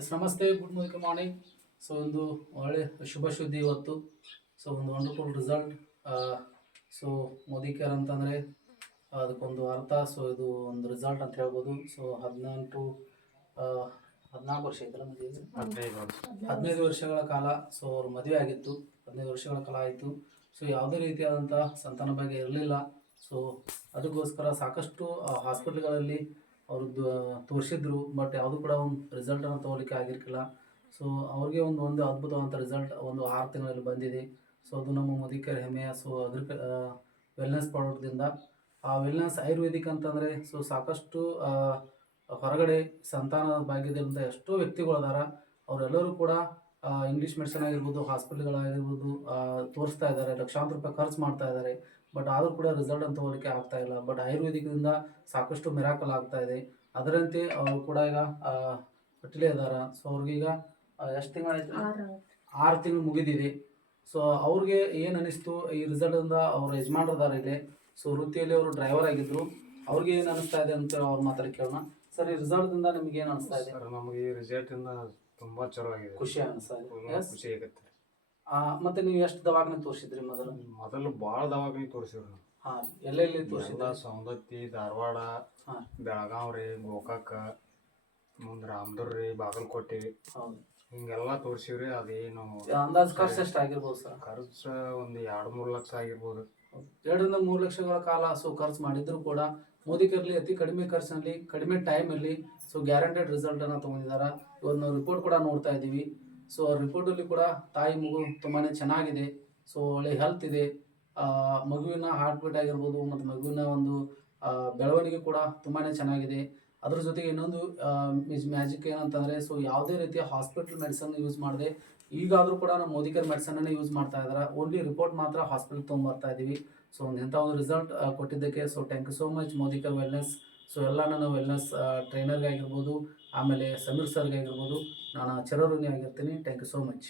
S ನಮಸ್ತೆ good morning morning so ಒಂದು ಒಳ್ಳೆ ಶುಭ ಸುದ್ದಿ ಇವತ್ತು. ಸೊ ಒಂದು wonderful result so Modi care ಅಂತಂದರೆ ಅದಕ್ಕೊಂದು ಅರ್ಥ. ಸೊ ಇದು ಒಂದು ರಿಸಲ್ಟ್ ಅಂತ ಹೇಳ್ಬೋದು. ಸೊ ಹದಿನೆಂಟು ಹದಿನಾಲ್ಕು ವರ್ಷ ಐತಲ್ಲ ಹದಿನೈದು ವರ್ಷಗಳ ಕಾಲ. ಸೊ ಅವ್ರ ಮದುವೆ ಆಗಿತ್ತು. ಹದಿನೈದು ವರ್ಷಗಳ ಕಾಲ ಆಯಿತು. ಸೊ ಯಾವುದೇ ರೀತಿಯಾದಂಥ ಸಂತಾನ ಬಗ್ಗೆ ಇರಲಿಲ್ಲ. ಸೊ ಅದಕ್ಕೋಸ್ಕರ ಸಾಕಷ್ಟು ಹಾಸ್ಪಿಟ್ಲ್ಗಳಲ್ಲಿ ಅವರು ತೋರಿಸಿದ್ರು ಬಟ್ ಯಾವುದು ಕೂಡ ಒಂದು ರಿಸಲ್ಟನ್ನು ತೊಗೊಲಿಕ್ಕೆ ಆಗಿರ್ಕಿಲ್ಲ. ಸೊ ಅವ್ರಿಗೆ ಒಂದು ಒಂದು ಅದ್ಭುತವಾದಂಥ ರಿಸಲ್ಟ್ ಒಂದು ಆರು ತಿಂಗಳಲ್ಲಿ ಬಂದಿದೆ. ಸೊ ಅದು ನಮ್ಮ ಮುದಿಕರ ಹೆಮ್ಮೆಯ ಸೊ ಅಗ್ರಿಕ ವೆಲ್ನೆಸ್ ಪ್ರಾಡಕ್ಟ್ದಿಂದ ಆ ವೆಲ್ನೆಸ್ ಆಯುರ್ವೇದಿಕ್ ಅಂತಂದರೆ ಸೊ ಸಾಕಷ್ಟು ಹೊರಗಡೆ ಸಂತಾನ ಭಾಗ್ಯದಿಂದ ಎಷ್ಟೋ ವ್ಯಕ್ತಿಗಳು ಅದಾರ. ಅವರೆಲ್ಲರೂ ಕೂಡ ಇಂಗ್ಲೀಷ್ ಮೆಡಿಸಿನ್ ಆಗಿರ್ಬೋದು ಹಾಸ್ಪಿಟ್ಲ್ಗಳಾಗಿರ್ಬೋದು ತೋರಿಸ್ತಾ ಇದ್ದಾರೆ, ಲಕ್ಷಾಂತರ ರೂಪಾಯಿ ಖರ್ಚು ಮಾಡ್ತಾ ಇದ್ದಾರೆ. ಬಟ್ ಆದರೂ ಕೂಡ ರಿಸಲ್ಟ್ ಅಂತ ಹೋಲಿಕೆ ಆಗ್ತಾ ಇಲ್ಲ. ಬಟ್ ಆಯುರ್ವೇದಿಕದಿಂದ ಸಾಕಷ್ಟು ಮಿರಾಕಲ್ ಆಗ್ತಾ ಇದೆ. ಅದರಂತೆ ಅವರು ಕೂಡ ಈಗ ಕಟ್ಟಿಲೇ ಇದ್ದಾರೆ ಸೊ ಅವ್ರಿಗೀಗ ಎಷ್ಟು ತಿಂಗಳಾಯ್ತು ಆರು. ತಿಂಗಳು ಮುಗಿದಿದೆ. ಸೊ ಅವ್ರಿಗೆ ಏನು ಅನಿಸ್ತು? ಈ ರಿಸಲ್ಟಿಂದ ಅವ್ರ ಯಜಮಾನ್ರದಾರ ಇದೆ ಸೊ ವೃತ್ತಿಯಲ್ಲಿ ಅವರು ಡ್ರೈವರ್ ಆಗಿದ್ರು. ಅವ್ರಿಗೆ ಏನು ಅನಿಸ್ತಾ ಇದೆ ಅಂತ ಅವ್ರು ಮಾತಾಡಿ ಕೇಳೋಣ. ಸರ್ ಈ ರಿಸಲ್ಟಿಂದ ನಿಮ್ಗೆ ಏನು ಅನಿಸ್ತಾ ಇದೆ? ನಮಗೆ ಈ ರಿಸಲ್ಟಿಂದ ತುಂಬ ತುಂಬಾ ಚಲೋ ಆಗಿದೆ. ಖುಷಿ ಅನಿಸ್ತಾ ಇದೆ. ಖುಷಿ ಆಗತ್ತೆ. ಮತ್ತೆ ನೀವು ಎಷ್ಟು ದವಾಖಾನೆ ತೋರಿಸಿದ್ರಿ ಮೊದಲು? ಮೊದಲು ಭಾಳ ದವಾಖಾನೆ ತೋರಿಸಿದ್ರು. ಹಾಂ ಎಲ್ಲೆಲ್ಲಿ ಎಲ್ಲ ತೋರಿಸಿದ್ರಿ ಸೌಂದತ್ತಿ ಧಾರವಾಡ ಹಾಂ. ಬೆಳಗಾವ್ ರೀ ಗೋಕಾಕ ಮುಂದೆ ರಾಮದುರ್ ರೀ ಬಾಗಲಕೋಟೆ. ಹೌದು. ಹಿಂಗೆಲ್ಲ ತೋರಿಸಿವ್ರಿ ಅದೇನು ಅಂದಾಜು ಖರ್ಚು ಎಷ್ಟು ಆಗಿರ್ಬೋದು ಸರ್? ಖರ್ಚು ಒಂದು ಎರಡು ಮೂರು ಲಕ್ಷ ಆಗಿರ್ಬೋದು. ಎರಡರಿಂದ ಮೂರು ಲಕ್ಷಗಳ ಕಾಲ ಸೊ ಖರ್ಚು ಮಾಡಿದ್ರು ಕೂಡ ಮೋದಿ ಕೇರ್ಲಿ ಅತಿ ಕಡಿಮೆ ಖರ್ಚಿನಲ್ಲಿ ಕಡಿಮೆ ಟೈಮಲ್ಲಿ ಸೊ ಗ್ಯಾರಂಟೆಡ್ ರಿಸಲ್ಟನ್ನು ತೊಗೊಂಡಿದ್ದಾರೆ ಇವತ್ತು ನಾವು ರಿಪೋರ್ಟ್ ಕೂಡ ನೋಡ್ತಾ ಇದ್ದೀವಿ. ಸೊ ರಿಪೋರ್ಟಲ್ಲಿ ಕೂಡ ತಾಯಿ ಮಗು ತುಂಬಾ ಚೆನ್ನಾಗಿದೆ. ಸೊ ಒಳ್ಳೆ ಹೆಲ್ತ್ ಇದೆ. ಮಗುವಿನ ಹಾರ್ಟ್ ಬೀಟ್ ಆಗಿರ್ಬೋದು ಮತ್ತು ಮಗುವಿನ ಒಂದು ಬೆಳವಣಿಗೆ ಕೂಡ ತುಂಬಾ ಚೆನ್ನಾಗಿದೆ. ಅದ್ರ ಜೊತೆಗೆ ಇನ್ನೊಂದು ಮ್ಯಾಜಿಕ್ ಏನಂತಂದರೆ ಸೊ ಯಾವುದೇ ರೀತಿಯ ಹಾಸ್ಪಿಟಲ್ ಮೆಡಿಸನ್ ಯೂಸ್ ಮಾಡದೆ, ಈಗಾದರೂ ಕೂಡ ನಾವು ಮೋದಿಕರ್ ಮೆಡಿಸನ್ನ ಯೂಸ್ ಮಾಡ್ತಾ ಇದ್ದಾರೆ ಓನ್ಲಿ ರಿಪೋರ್ಟ್ ಮಾತ್ರ ಹಾಸ್ಪಿಟಲ್ ತೊಗೊಂಬರ್ತಾ ಇದ್ದೀವಿ ಸೊ ಒಂದು ಇಂಥ ಒಂದು ರಿಸಲ್ಟ್ ಕೊಟ್ಟಿದ್ದಕ್ಕೆ so thank you so much Modikar wellness so ಎಲ್ಲ ನಾನು ವೆಲ್ನೆಸ್ ಟ್ರೈನರ್ಗಾಗಿರ್ಬೋದು ಆಮೇಲೆ ಸಮೀರ್ ಸರ್ಗಾಗಿರ್ಬೋದು ನಾನು ಚಿರಋಣಿ ಆಗಿರ್ತೀನಿ. Thank you so much